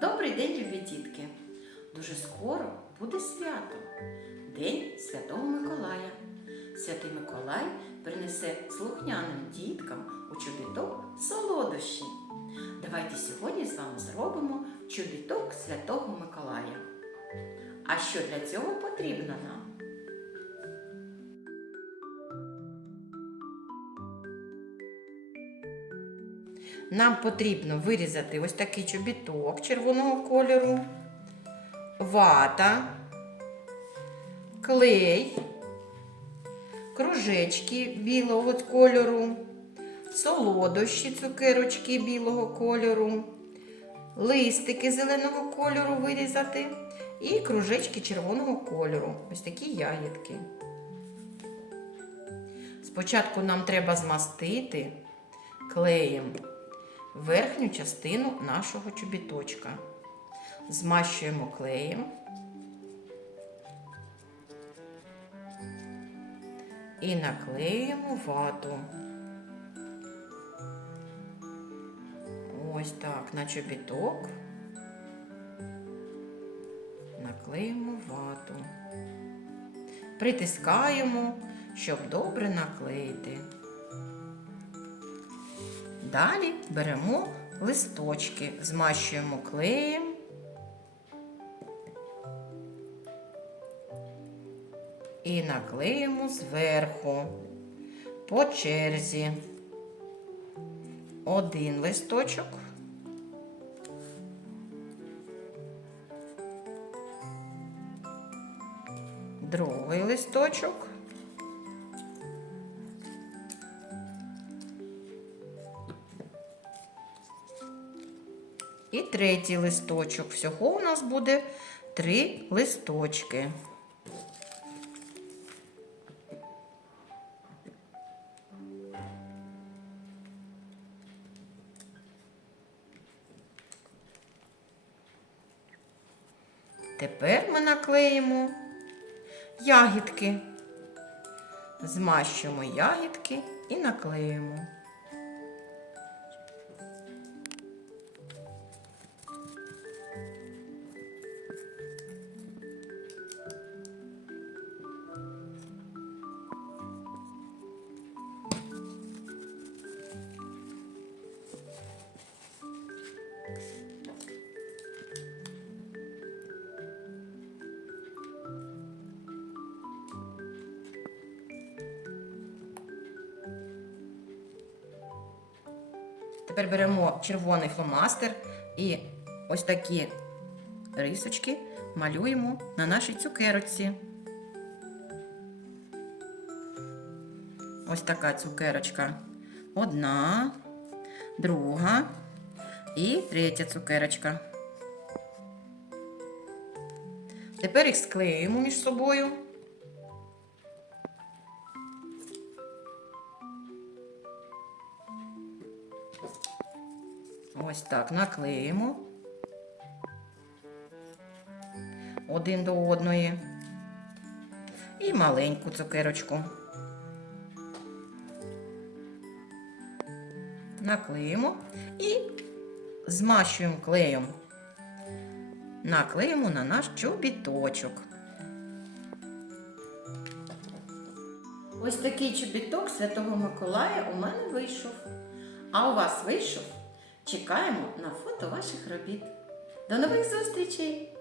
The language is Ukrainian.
Добрий день, любі дітки! Дуже скоро буде свято День Святого Миколая. Святий Миколай принесе слухняним діткам у чобіток солодощі. Давайте сьогодні з вами зробимо чобіток Святого Миколая. А що для цього потрібно нам? Нам потрібно вирізати ось такий чобіток червоного кольору, вата, клей, кружечки білого кольору, солодощі, цукерочки білого кольору, листики зеленого кольору вирізати і кружечки червоного кольору. Ось такі ягідки. Спочатку нам треба змастити клеєм верхню частину нашого чобіточка. Змащуємо клеєм. І наклеюємо вату. Ось так на чобіток. Наклеїмо вату. Притискаємо, щоб добре наклеїти. Далі беремо листочки, змащуємо клеєм. І наклеїмо зверху по черзі один листочок. Другий листочок. І третій листочок. Всього у нас буде три листочки. Тепер ми наклеїмо ягідки. Змащуємо ягідки і наклеїмо. Тепер беремо червоний фломастер і ось такі рисочки малюємо на нашій цукерочці. Ось така цукерочка. Одна, друга і третя цукерочка. Тепер їх склеюємо між собою. Ось так наклеїмо один до одної і маленьку цукерочку. Наклеїмо і змащуємо клеєм. Наклеїмо на наш чобіточок. Ось такий чобіток Святого Миколая у мене вийшов. А у вас вийшов? Чекаємо на фото ваших робіт. До нових зустрічей!